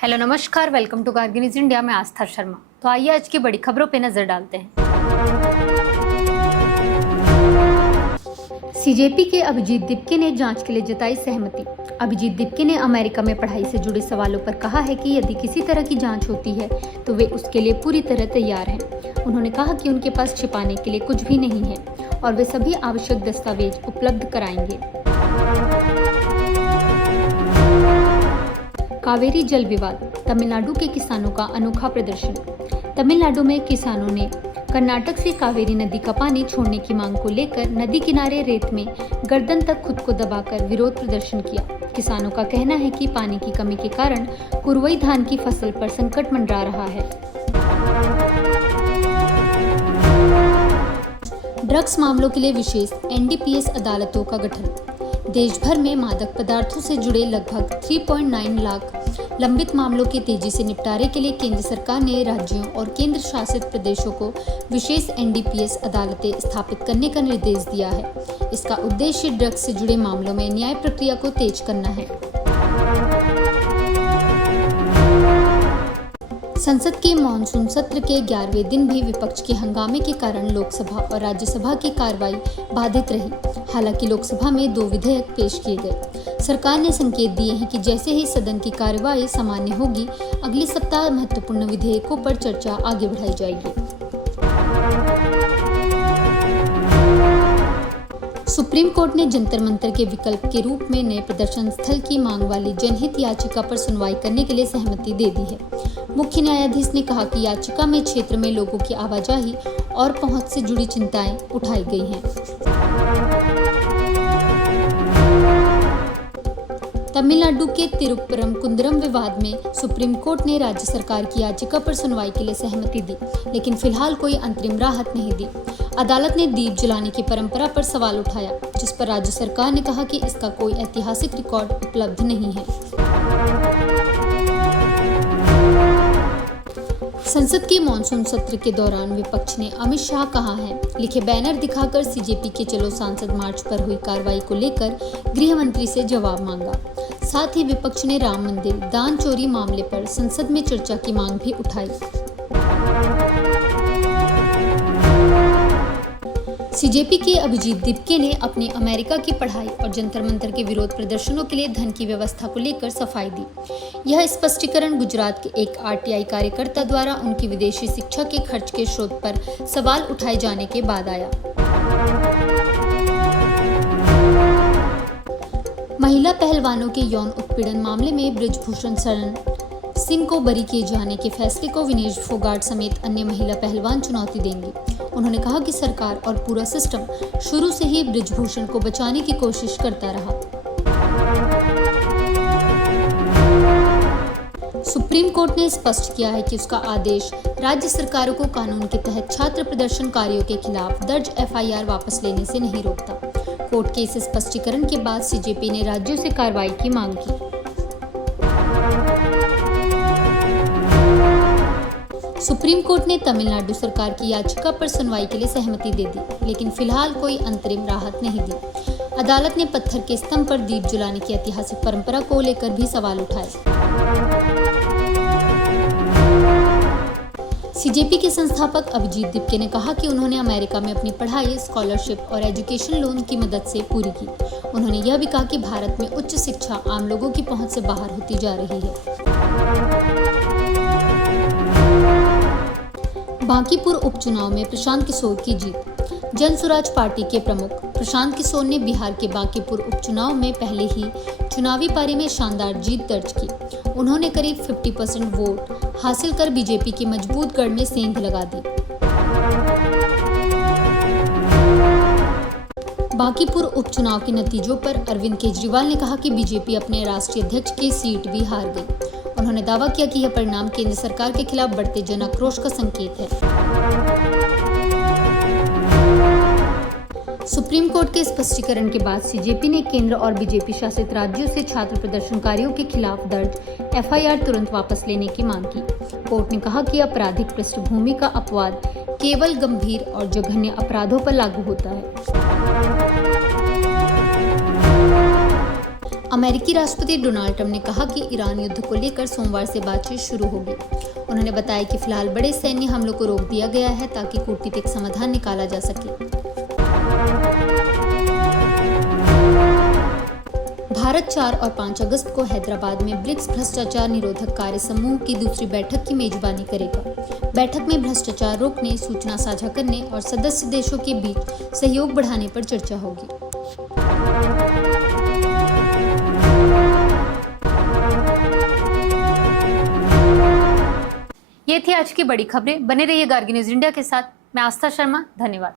Hello नमस्कार, welcome to Kargil News India में आस्था शर्मा। तो आइए आज की बड़ी खबरों पे नजर डालते हैं। सीजेपी के अभिजीत दिपके ने जांच के लिए जताई सहमति। अभिजीत दिपके ने अमेरिका में पढ़ाई से जुड़े सवालों पर कहा है कि यदि किसी तरह की जांच होती है तो वे उसके लिए पूरी तरह तैयार हैं। उन्होंने कहा कि उनके पास छिपाने के लिए कुछ भी नहीं है और वे सभी आवश्यक दस्तावेज उपलब्ध कराएंगे। कावेरी जल विवाद, तमिलनाडु के किसानों का अनोखा प्रदर्शन। तमिलनाडु में किसानों ने कर्नाटक से कावेरी नदी का पानी छोड़ने की मांग को लेकर नदी किनारे रेत में गर्दन तक खुद को दबाकर विरोध प्रदर्शन किया। किसानों का कहना है कि पानी की कमी के कारण कुरवई धान की फसल पर संकट मंडरा रहा है। ड्रग्स मामलों के लिए विशेष एनडीपीएस अदालतों का गठन। देश भर में मादक पदार्थों से जुड़े लगभग 3.9 लाख लंबित मामलों के तेजी से निपटारे के लिए केंद्र सरकार ने राज्यों और केंद्र शासित प्रदेशों को विशेष एनडीपीएस अदालतें स्थापित करने का निर्देश दिया है। इसका उद्देश्य ड्रग्स से जुड़े मामलों में न्याय प्रक्रिया को तेज करना है। संसद के मॉनसून सत्र के 11वें दिन भी विपक्ष के हंगामे के कारण लोकसभा और राज्यसभा की कार्रवाई बाधित रही। हालांकि लोकसभा में 2 विधेयक पेश किए गए। सरकार ने संकेत दिए हैं कि जैसे ही सदन की कार्रवाई सामान्य होगी, अगले सप्ताह महत्वपूर्ण विधेयकों पर चर्चा आगे बढ़ाई जाएगी। सुप्रीम कोर्ट ने जंतर मंतर के विकल्प के रूप में नए प्रदर्शन स्थल की मांग वाली जनहित याचिका पर सुनवाई करने के लिए सहमति दे दी है। मुख्य न्यायाधीश ने कहा कि याचिका में क्षेत्र में लोगों की आवाजाही और पहुंच से जुड़ी चिंताएं उठाई गई हैं। तमिलनाडु के तिरुपरम कुंद्रम विवाद में सुप्रीम कोर्ट ने राज्य सरकार की याचिका पर सुनवाई के लिए सहमति दी, लेकिन फिलहाल कोई अंतरिम राहत नहीं दी। अदालत ने दीप जलाने की परंपरा पर सवाल उठाया, जिस पर राज्य सरकार ने कहा कि इसका कोई ऐतिहासिक रिकॉर्ड उपलब्ध नहीं है। संसद के मॉनसून सत्र के दौरान विपक्ष ने अमित शाह कहाँ हैं लिखे बैनर दिखाकर सीजेपी के चलो सांसद मार्च पर हुई कार्रवाई को लेकर गृह मंत्री से जवाब मांगा। साथ ही विपक्ष ने राम मंदिर दान चोरी मामले पर संसद में चर्चा की मांग भी उठाई। सीजेपी के अभिजीत दिपके ने अपनी अमेरिका की पढ़ाई और जंतर मंतर के विरोध प्रदर्शनों के लिए धन की व्यवस्था को लेकर सफाई दी। यह स्पष्टीकरण गुजरात के एक आरटीआई कार्यकर्ता द्वारा उनकी विदेशी शिक्षा के खर्च के स्रोत पर सवाल उठाए जाने के बाद आया। महिला पहलवानों के यौन उत्पीड़न मामले में बृजभूषण शरण सिंह को बरी किए जाने के फैसले को विनेश फोगाट समेत अन्य महिला पहलवान चुनौती देंगे। उन्होंने कहा कि सरकार और पूरा सिस्टम शुरू से ही बृजभूषण को बचाने की कोशिश करता रहा। सुप्रीम कोर्ट ने स्पष्ट किया है कि उसका आदेश राज्य सरकारों को कानून के तहत छात्र प्रदर्शनकारियों के खिलाफ दर्ज एफआईआर वापस लेने से नहीं रोकता। कोर्ट के इस स्पष्टीकरण के बाद सीजेपी ने राज्यों से कार्रवाई की मांग की। सुप्रीम कोर्ट ने तमिलनाडु सरकार की याचिका पर सुनवाई के लिए सहमति दे दी, लेकिन फिलहाल कोई अंतरिम राहत नहीं दी। अदालत ने पत्थर के स्तंभ पर दीप जलाने की ऐतिहासिक परंपरा को लेकर भी सवाल उठाए। सीजेपी के संस्थापक अभिजीत दिपके ने कहा कि उन्होंने अमेरिका में अपनी पढ़ाई, स्कॉलरशिप और एजुकेशन लोन की मदद से पूरी की। उन्होंने यह भी कहा कि भारत में उच्च शिक्षा आम लोगों की पहुंच से बाहर होती जा रही है। बांकीपुर उपचुनाव में प्रशांत किशोर की जीत। जन स्वराज पार्टी के प्रमुख प्रशांत किशोर ने बिहार के बांकीपुर उपचुनाव में पहले ही चुनावी पारी में शानदार जीत दर्ज की। उन्होंने करीब 50% वोट हासिल कर बीजेपी की मजबूत गढ़ में सेंध लगा दी। बांकीपुर उपचुनाव के नतीजों पर अरविंद केजरीवाल ने कहा कि बीजेपी अपने राष्ट्रीय अध्यक्ष की सीट भी हार गई। उन्होंने दावा किया कि यह परिणाम केंद्र सरकार के खिलाफ बढ़ते जन आक्रोश का संकेत है। सुप्रीम कोर्ट के स्पष्टीकरण के बाद सीजेपी ने केंद्र और बीजेपी शासित राज्यों से छात्र प्रदर्शनकारियों के खिलाफ दर्ज एफआईआर तुरंत वापस लेने की मांग की। कोर्ट ने कहा कि आपराधिक पृष्ठभूमि का अपवाद केवल गंभीर और जघन्य अपराधों पर लागू होता है। अमेरिकी राष्ट्रपति डोनाल्ड ट्रंप ने कहा कि ईरान युद्ध को लेकर सोमवार से बातचीत शुरू होगी। उन्होंने बताया कि फिलहाल बड़े सैन्य हमलों को रोक दिया गया है ताकि कूटनीतिक समाधान निकाला जा सके। भारत 4 और 5 अगस्त को हैदराबाद में ब्रिक्स भ्रष्टाचार निरोधक कार्य समूह की दूसरी बैठक की मेजबानी करेगा। बैठक में भ्रष्टाचार रोकने, सूचना साझा करने और सदस्य देशों के बीच सहयोग बढ़ाने पर चर्चा होगी। ये थी आज की बड़ी खबरें। बने रहिए गार्गी न्यूज इंडिया के साथ। मैं आस्था शर्मा, धन्यवाद।